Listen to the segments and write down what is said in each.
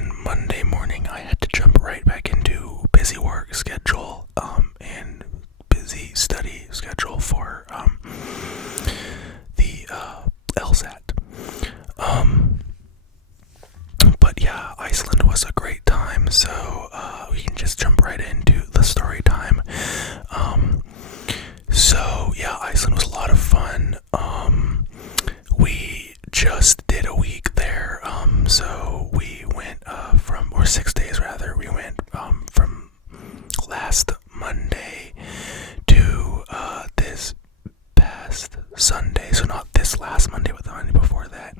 then Monday morning I had to jump right back into busy work schedule, and busy study schedule for, the, LSAT. But yeah, Iceland was a great time, so, we can just jump right into the story time. So yeah, Iceland was a lot of fun. We just did a week there, so we went, or 6 days rather, we went, from last Monday to, this past Sunday, so not this last Monday, but the Monday before that.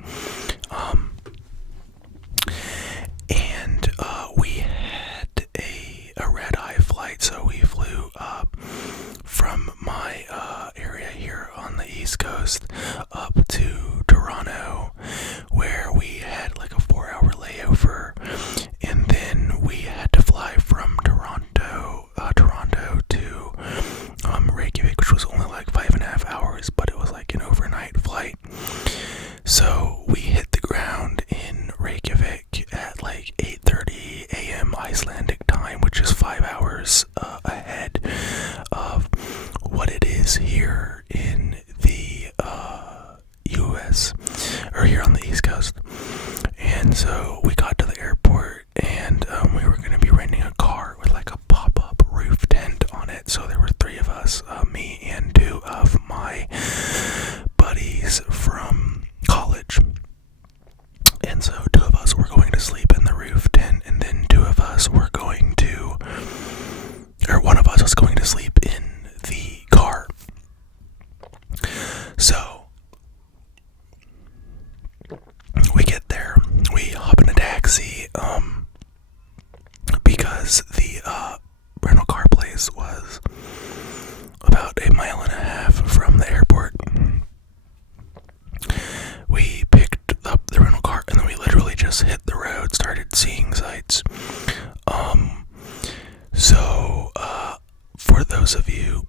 And we had a red-eye flight, so we flew from my area here on the East Coast up to Toronto, where we had like a 4-hour layover, and then we had to fly from Toronto to Reykjavik, which was only like 5.5 hours, but it was like an overnight flight. So we hit the ground in Reykjavik at like 8:30 a.m. Icelandic time, which is 5 hours ahead of what it is here in the US, or here on the East Coast. And so we got to the airport, and we were going to be renting a car with like a pop-up roof tent on it. So there were 3 of us, me and 2 of my buddies from college. And so 2 of us were going to sleep in the roof tent, and then 2 of us were going to, or one of us was going to sleep in the car. So we get there, we hop in a taxi, because the rental car place was about 1.5 miles from the airport. We picked up the rental car, and then we literally just hit the road, started seeing sights. So for those of you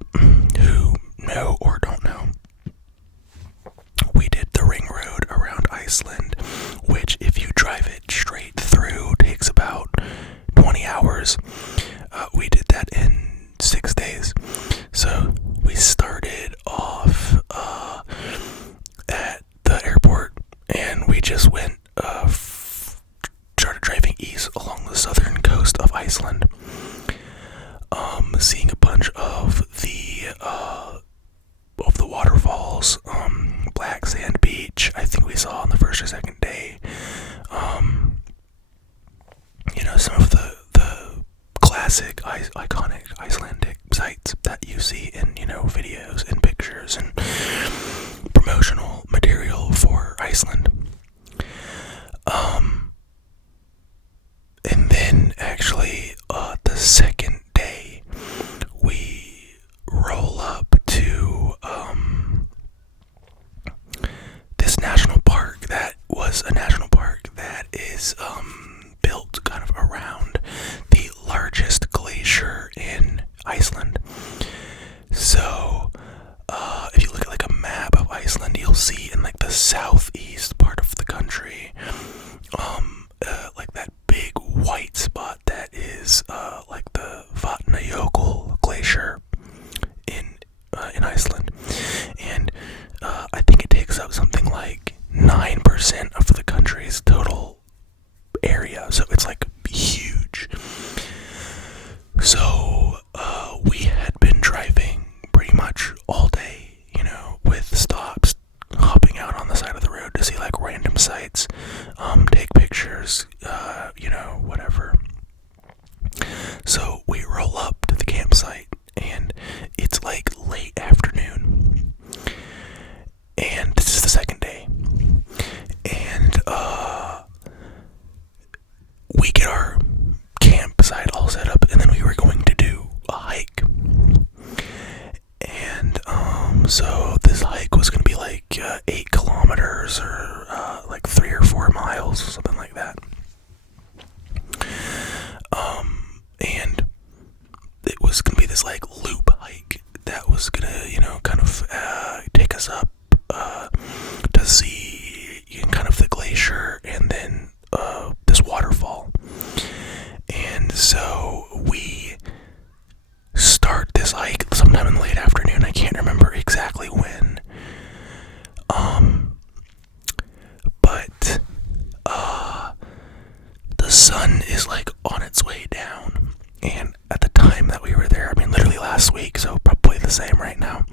who know or don't know, we did the ring road around Iceland, which if you drive it straight through takes about 20 hours. We did that in 6 days. So we started off at the airport, and we just went, started driving east along the southern coast of Iceland, seeing a bunch of the waterfalls, Black Sand Beach, I think we saw on the first or second day. Some of the classic, iconic Icelandic sites that you see in, videos and pictures and promotional material for Iceland. And then actually, the second day, we roll up to, this national park that was a national park that is, built kind of around the largest glacier in Iceland. So, if you look at like a map of Iceland, you'll see in like the southeast part of the country, like that big white spot that is, like the Vatnajökull glacier in Iceland. And, I think it takes up something like 9% of the country's total area, so it's like huge. So we had been driving pretty much all day, with stops, hopping out on the side of the road to see like random sights, take pictures, whatever. is like on its way down. And at the time that we were there, I mean literally last week, so probably the same right now,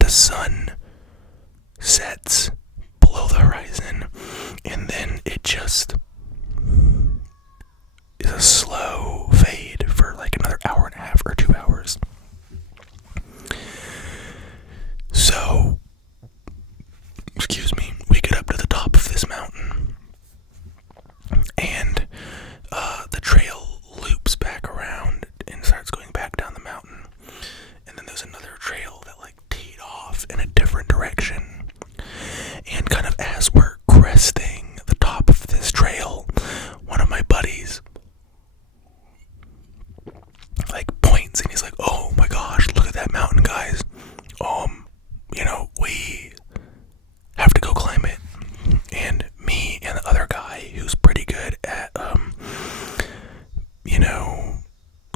the sun sets below the horizon, and then it just is a slow fade for like another hour and a half or 2 hours. So, excuse me, we get up to the top of this mountain, and the trail loops back around and starts going back down the mountain. And then there's another trail that like teed off in a different direction. And kind of as we're cresting the top of this trail, one of my buddies like points and he's like, "Oh my gosh, look at that mountain, guys. We have to go climb it." And me and the other guy who's pretty good at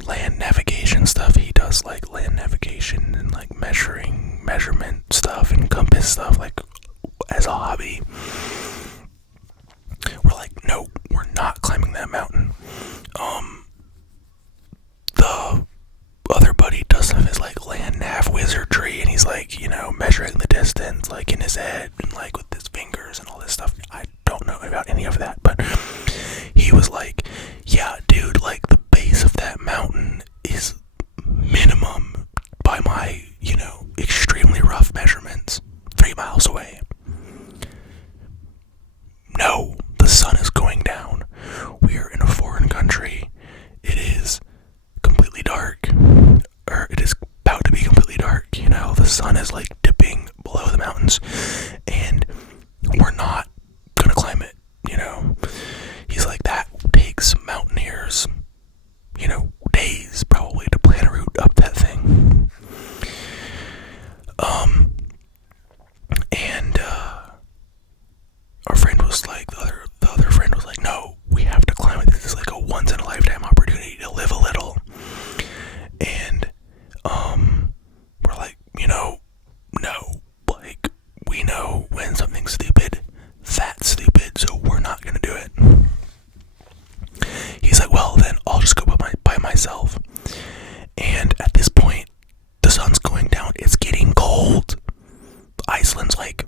land navigation stuff, he does like land navigation and like measurement stuff and compass stuff like as a hobby. We're like, "No, we're not climbing that mountain." The other buddy does some of his like land nav wizardry, and he's like, measuring the distance like in his head and like with his fingers and all this stuff. I don't know about any of that, but he was like, "Yeah, dude, like the base of that mountain is minimum by my, extremely rough measurements, 3 miles away. No, the sun is going down. We are in a foreign country. It is completely dark, or it is about to be completely dark, the sun is like dipping below the mountains, and we're not gonna climb it, He's like, "That takes mountaineers, days probably to plan a route up that thing." And our friend was like, the other friend was like, "No, we have to climb it. This is like a once in a lifetime opportunity to live a little." And we're like, no, like we know when something's stupid, that's stupid, so we're not gonna do it. He's like, "Well, then I'll just go by myself." And at this point, the sun's going down. It's getting cold. Iceland's like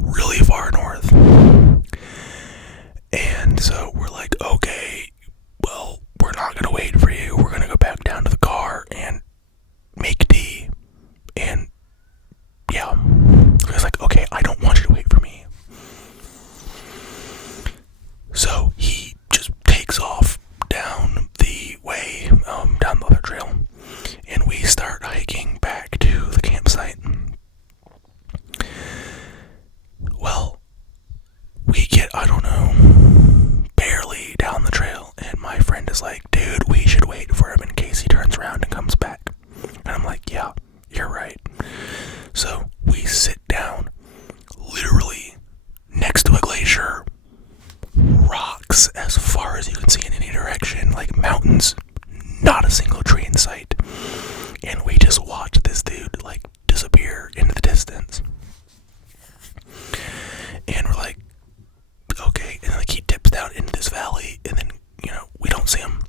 really far north. And so we're like, "Okay, well, we're not gonna wait for you. We're gonna go back down to the car and make tea." And yeah, I was like, "Okay, I don't want you to wait for me." So he just takes off down the way, down the other trail, and we start hiking back to the campsite. Well, we get, I don't know, barely down the trail, and my friend is like, "Dude, we should wait for him in case he turns around and comes back." And I'm like, "Yeah, you're right." So we sit down, literally next to a glacier, rocks as far as you can see in any direction, like mountains, not a single tree in sight. And we just watch this dude like disappear into the distance. And we're like, "Okay," and like he dips down into this valley, and then, we don't see him.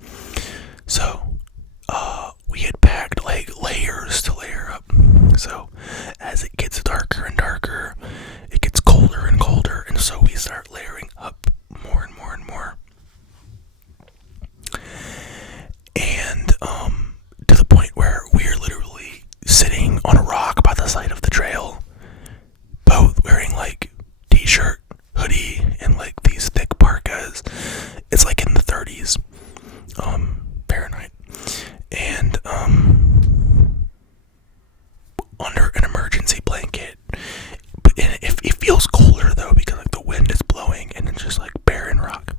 So, we had packed like layers to layer up. So, as it gets darker and darker, it gets colder and colder, and so we start layering up more and more and more. And, to the point where we're literally sitting on a rock by the side of the trail, both wearing like t-shirt, hoodie, and like these thick parkas. It's like in the 30s, Fahrenheit, and under an emergency blanket. But it feels colder though, because like the wind is blowing and it's just like barren rock.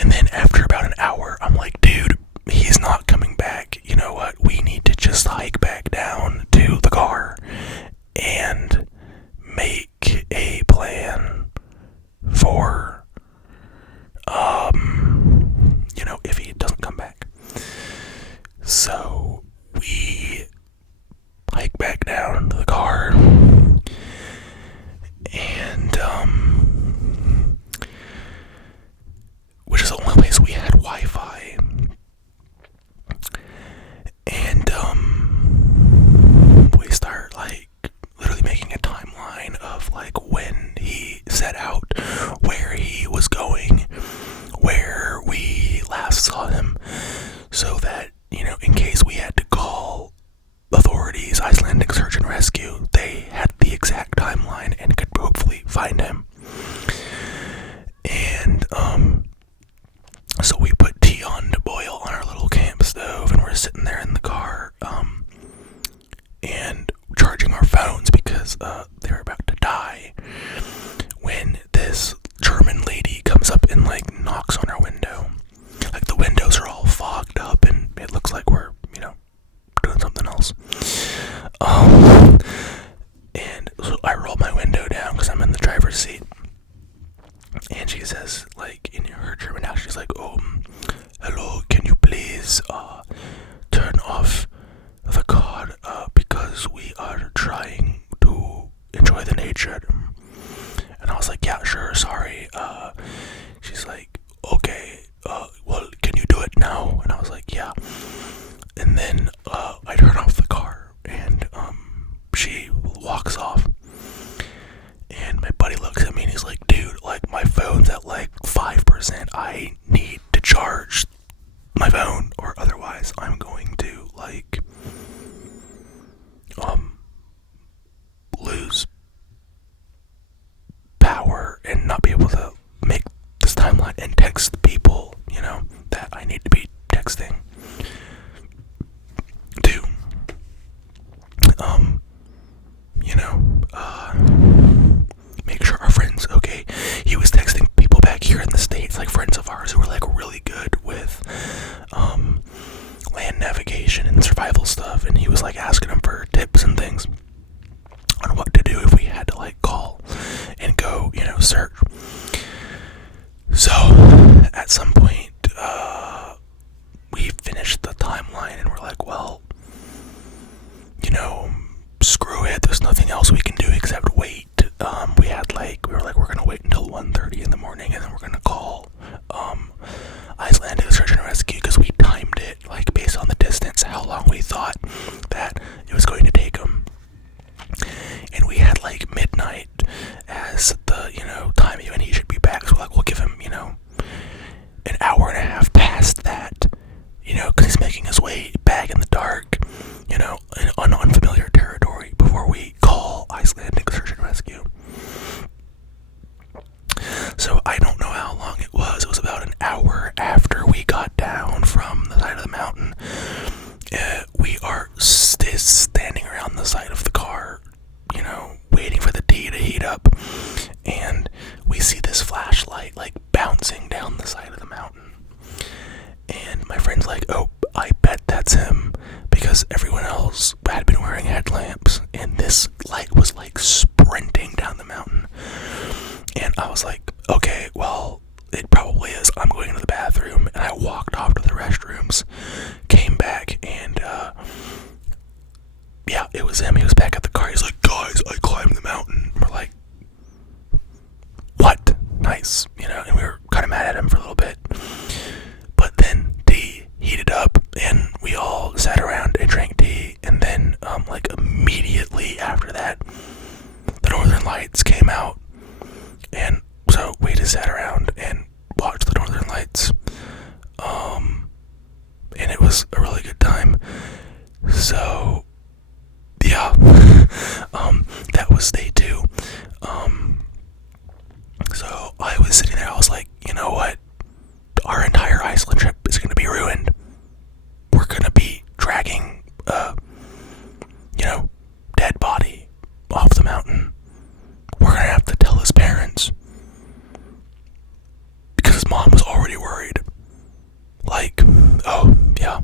And then after about an hour, I'm like, "Dude, he's not coming back. You know what? We need to just hike back down to the car and make a plan for, if he saw him so that, in case we had to call authorities, Icelandic search and rescue, they had the exact timeline and could hopefully find him. And, so we put tea on to boil on our little camp stove, and we're sitting there in the car, and charging our phones because, they were about to die, when this German lady comes up and, knocks on our window. The windows are all fogged up, and it looks like we're, doing something else. And so I roll my window down because I'm in the driver's seat. And she says, in her German accent, she's like, hello, can you please, turn off the car, because we are trying to enjoy the nature. And I was like, yeah, sure, sorry. She's like, okay, well, can you do it now? And I was like, yeah. And then, I turn off the car, and, she walks off. And my buddy looks at me and he's like, dude, my phone's at 5%. I need to charge my phone, or otherwise I'm going to lose power and not be able to make this timeline and text people, that I need to be texting to. Make sure our friends, okay, he was texting people back here in the States, friends of ours who were really good with land navigation and survival stuff, and he was asking them for tips and things on what to do if we had to call and go, search. So at some point, we finished the timeline and we're like, well, screw it, there's nothing else we can do except wait. We're gonna wait until 1:30 in the morning, and then we're gonna call Icelandic search and rescue, because we timed it based on the distance, how long we thought that it was going to take them. And we had midnight as the time when he should be back, so we'll give him an hour and a half past that, because he's making his way back in the dark, in unfamiliar territory, before we call Icelandic search and rescue. So I don't know how long it was. It was about an hour after we got down from the side of the mountain. We are standing around the side of the car, waiting for the tea to heat up, and we see this flashlight bouncing down the side of the mountain. And my friend's like, oh, I bet that's him, because everyone else had been wearing headlamps, and this light was sprinting down the mountain. And I was like, okay, well, it probably is. I'm going to the bathroom. And I walked off to the restrooms, came back, and yeah, it was him. He was back at the car. He's like, guys, I climbed the mountain. And we're like, what? Nice, and we were kind of mad at him for a little bit. But then tea heated up, and we all sat around and drank tea, and then immediately after that, the Northern Lights came out, and so we just sat around and watched the Northern Lights, and it was a really good time. So yeah, that was day 2. So I was sitting there, I was like, you know what? Our entire Iceland trip is going to be ruined. We're going to be dragging, dead body off the mountain. We're going to have to tell his parents. Because his mom was already worried. Oh, yeah.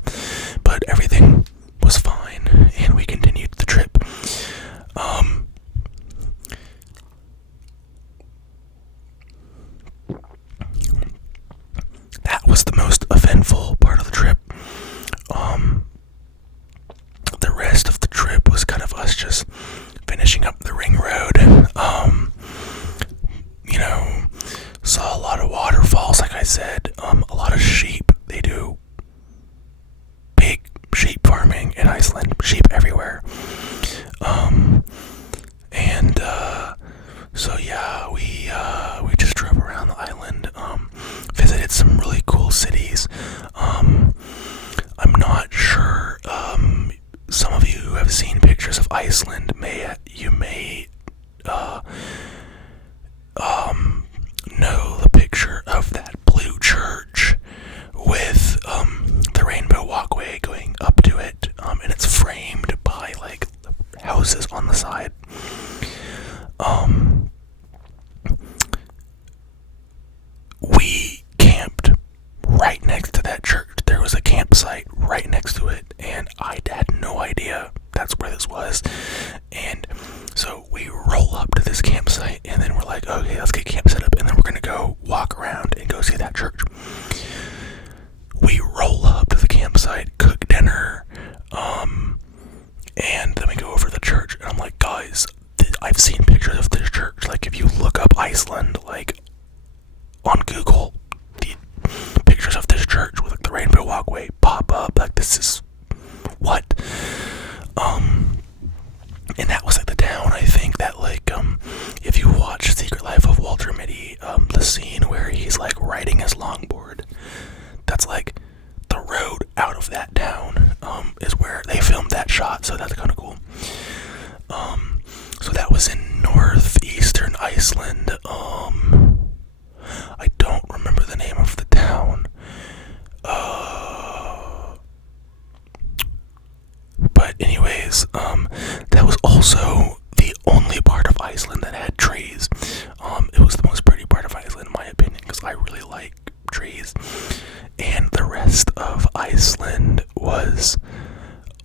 But everything was fine, and we continued the trip. Iceland, you may know the picture of that blue church with the rainbow walkway going up to it, and it's framed by like houses on the side. We camped right next to that church. There was a campsite right next to it, and I had no idea that's where this was. And so we roll up to this campsite, and then we're like, okay, let's get camp set up, and then we're gonna go walk around and go see that church. We roll up to the campsite, cook dinner, and then we go over to the church, and I'm like, guys, I've seen pictures of this church. Like, if you look up Iceland, like, on Google, the pictures of this church with like the rainbow walkway pop up. Like, this is what? And that was like the town. I think that like if you watch Secret Life of Walter Mitty, the scene where he's like riding his longboard, that's like the road out of that town is where they filmed that shot. So that's kind of cool. So that was in northeastern Iceland. I don't remember the name of the town. But anyways, that was also the only part of Iceland that had trees. It was the most pretty part of Iceland, in my opinion, because I really like trees. And the rest of Iceland was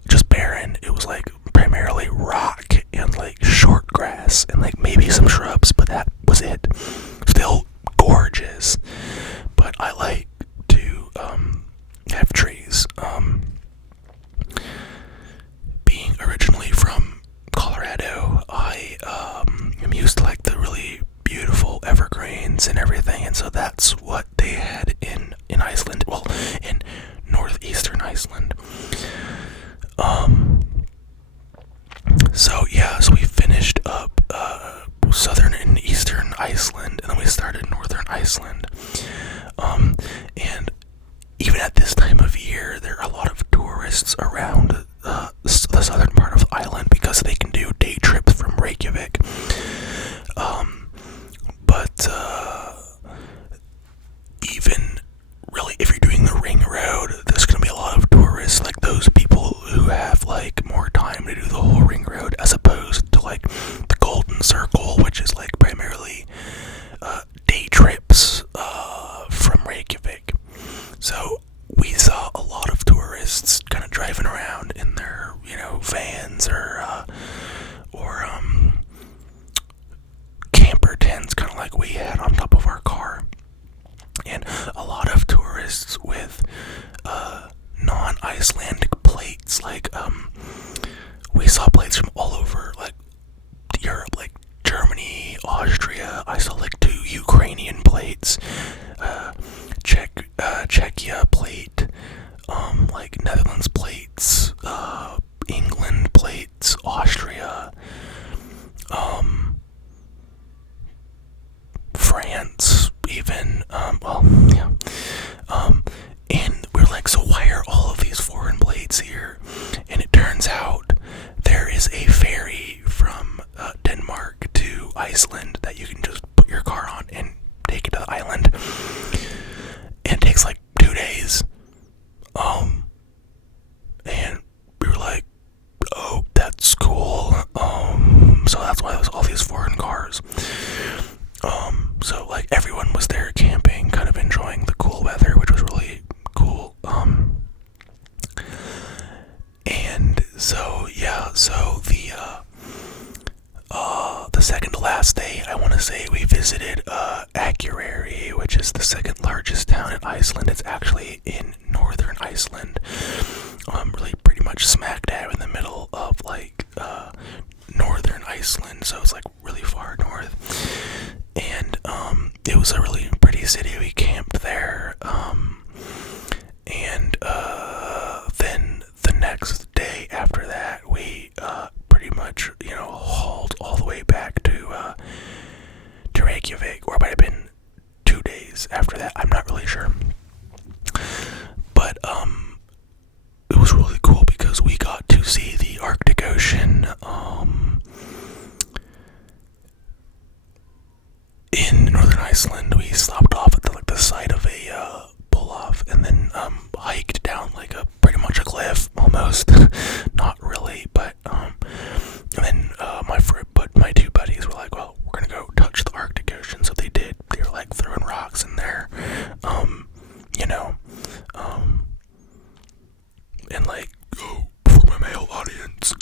just barren. It was like primarily rock and like short grass and like maybe some shrubs, but that was it. Still gorgeous, but I like to have trees. Being originally from Colorado, I am used to like the really beautiful evergreens and everything, and so that's what they had in Iceland. Well, in northeastern Iceland. So we finished up southern and eastern Iceland, and then we started northern Iceland. And even at this time of year, there are a lot of tourists around the southern part of the island because they can do day trips from Reykjavik. But even really, if you're doing the ring road, there's going to be a lot of tourists, like those people who have like more time to do the whole ring road, as opposed to like the Golden Circle, which is like primarily day trips from Reykjavik. So we saw a lot of tourists kind of driving around in their, vans or camper tents, kind of like we had on top of our car. And a lot of tourists with non-Icelandic plates, like we saw plates from all over, like Europe, like Germany, Austria. I saw like 2 Ukrainian plates, Czechia plate, like Netherlands plates, England plates, Austria, France, even, and we're like, so why are all of these foreign plates here? And it turns out there is a ferry from Denmark to Iceland that you can just put your car on and take it to the island. And it takes like 2 days. and like, oh, for my male audience,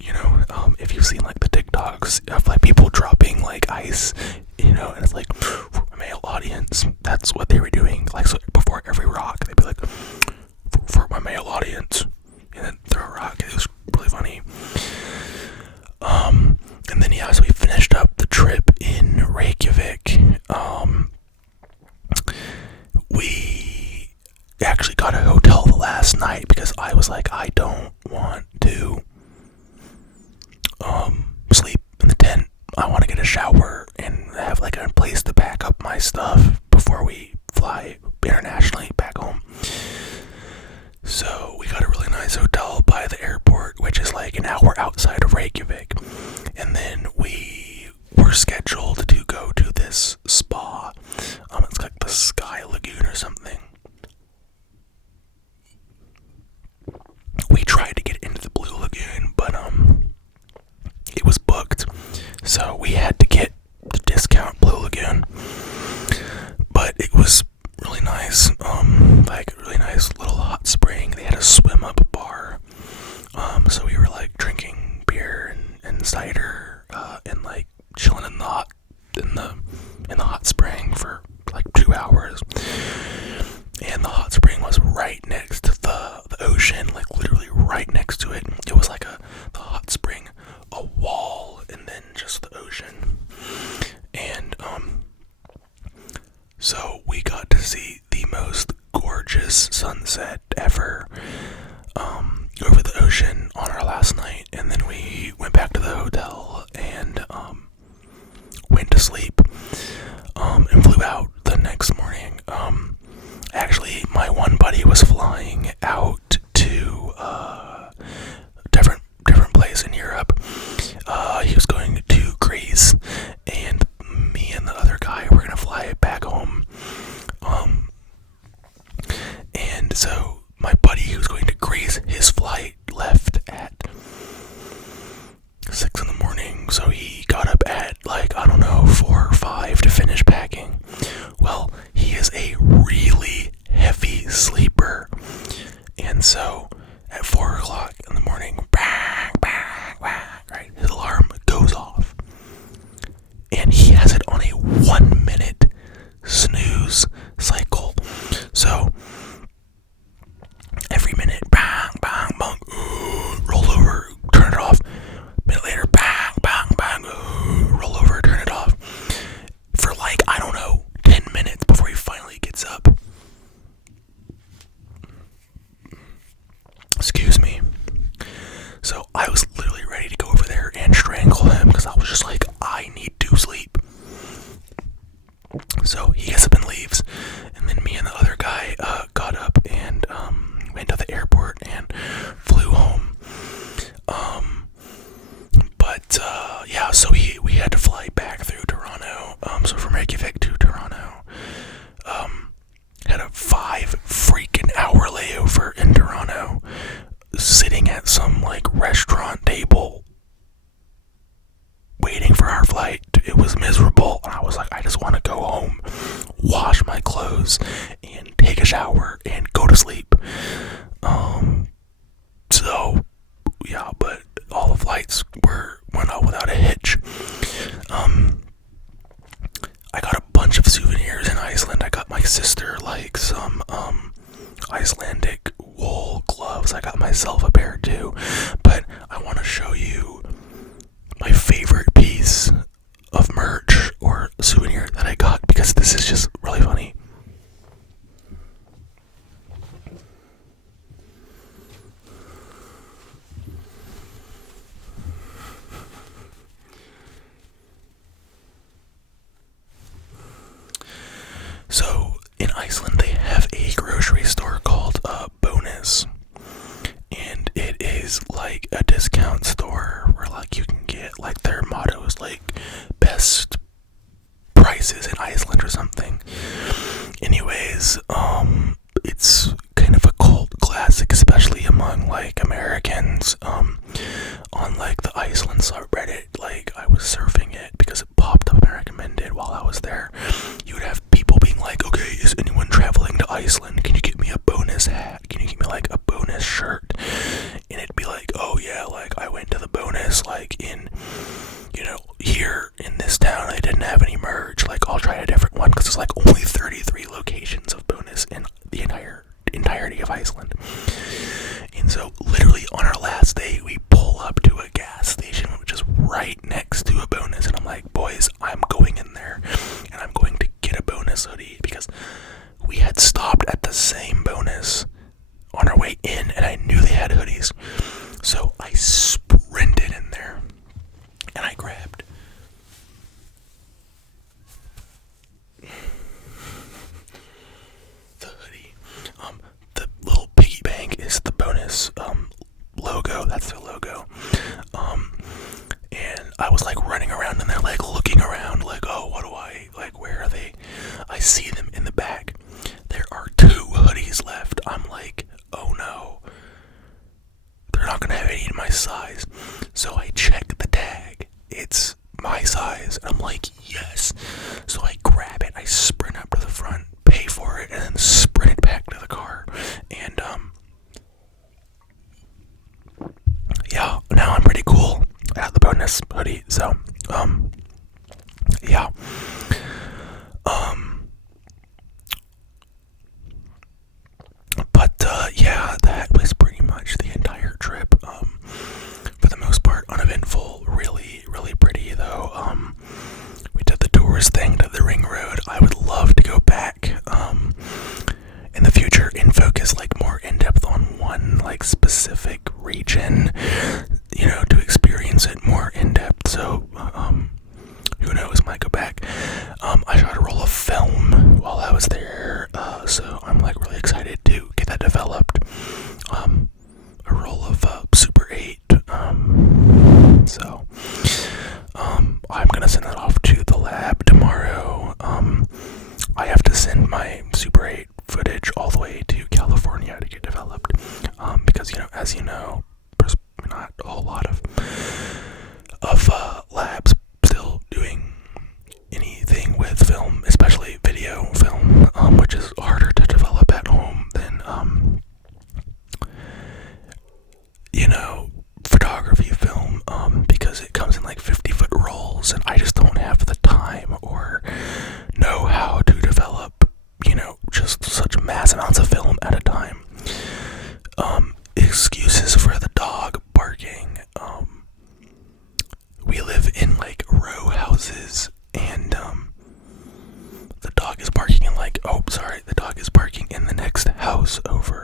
you know, if you've seen like the TikToks of like people dropping like ice, you know, and it's like, for my male audience, that's what they were doing. Like, so before every rock, they'd be like, for my male audience, and then throw a rock. It was really funny. And then yeah, so we finished up the trip in Reykjavik. We actually got a hotel the last night because I was like, I don't want to sleep in the tent. I want to get a shower and have like a place to pack up my stuff before we fly internationally back home. So we got a really nice hotel by the airport, which is like an hour outside of Reykjavik. And then we were scheduled to go to this spa. It's like the Sky Lagoon or something. We tried to get into the Blue Lagoon, but it was booked. So we had to get the discount Blue Lagoon. But it was really nice. Like a really nice little hot spring. They had a swim up bar. So we were like drinking beer and cider, and like chilling in the hot spring for like 2 hours. And the hot spring was right next to the ocean, like literally right next to it. It was like the hot spring, a wall, and then just the ocean. And so we got to see the most gorgeous sunset ever over the ocean on our last night. And then we went back to the hotel and went to sleep and flew out the next morning. Actually, my one buddy was flying out to a different place in Europe. He was going to Greece, and me and the other guy were gonna fly back home. And so my buddy who was going to Greece, his flight left at 6 in the morning, so he got up at like, I don't know, 4 or 5 to finish packing. Well, he is a really heavy sleeper, and so at 4 o'clock in the morning, bang, bang, bang, right, his alarm goes off, and he has it on a 1-minute snooze cycle. So every minute, bang, bang, bang, roll over, turn it off. A minute later, bang, bang, bang, roll over, turn it off. For like, I don't know, 10 minutes before he finally gets up. Excuse me. So I was literally ready to go over there and strangle him because I was just like, I need to sleep. So he gets up and leaves, and then me and the other guy got up and went to the airport and flew home. But yeah, so we had to fly back through Toronto. So from Reykjavik to Toronto, had a 5 freaking hour layover in Toronto, sitting at some like restaurant table waiting for our flight. It was miserable, and I was like, I just want to go home, wash my clothes, and take a shower and go to sleep. So yeah, but all the flights went out without a hitch. I got a bunch of souvenirs in Iceland. I got my sister like some Icelandic wool gloves. I got myself a pair too. But I want to show you my favorite piece of merch or souvenir that I got, because this is just really funny. So in Iceland they have a grocery store called Bonus, and it is like a discount store where like you can get, like, their motto is like best prices in Iceland or something. Anyways, it's kind of a cult classic, especially among like Americans. On like the Iceland subreddit, like I was surfing it because it popped up and recommended while I was there. You would have people being like, okay, is anyone traveling to Iceland? Can you get me a bonus hat? Can you get me like a bonus shirt? Iceland. And so literally on our last day, we pull up to a gas station, which is right next to a bonus. And I'm like, boys, I'm going in there and I'm going to get a bonus hoodie, because we had stopped at the same bonus on our way in and I knew they had hoodies. So I sprinted in there and I grabbed the hoodie. The little piggy bank is the bonus logo. That's their logo. And I was like running around and they're like looking around like, oh, what do I, like, where are they? I see them in the back. There are 2 hoodies left. I'm like, oh no, they're not gonna have any in my size. So I check the tag. It's my size. I'm like, yes. So I grab it. I sprint up to the front, pay for it, and then sprint it back to the car. And yeah, now I'm pretty cool. I got the bonus hoodie. So yeah. But yeah, that was pretty much the entire trip. For the most part, uneventful. Really, really pretty though. We did the tourist thing, did the ring road. I would love to go back in the future and focus like more in depth on one like specific region, you know, to experience it more in depth. So who knows, might go back. I shot a roll of film while I was there, so I'm like really excited to get that developed. A roll of Super 8. So I'm gonna send that off to the lab tomorrow. I have to send my Super 8 footage all the way to California to get developed, because, you know, as you know, there's not a whole lot of labs still doing anything with film, especially video film, which is harder to develop at home than you know, photography film, because it comes in like 50-foot rolls, and I just don't have the time or know how to develop, you know, just such mass amounts of film at a time. Excuses for the dog barking. We live in like row houses, and the dog is barking in like, oh, sorry, the dog is barking in the next house over.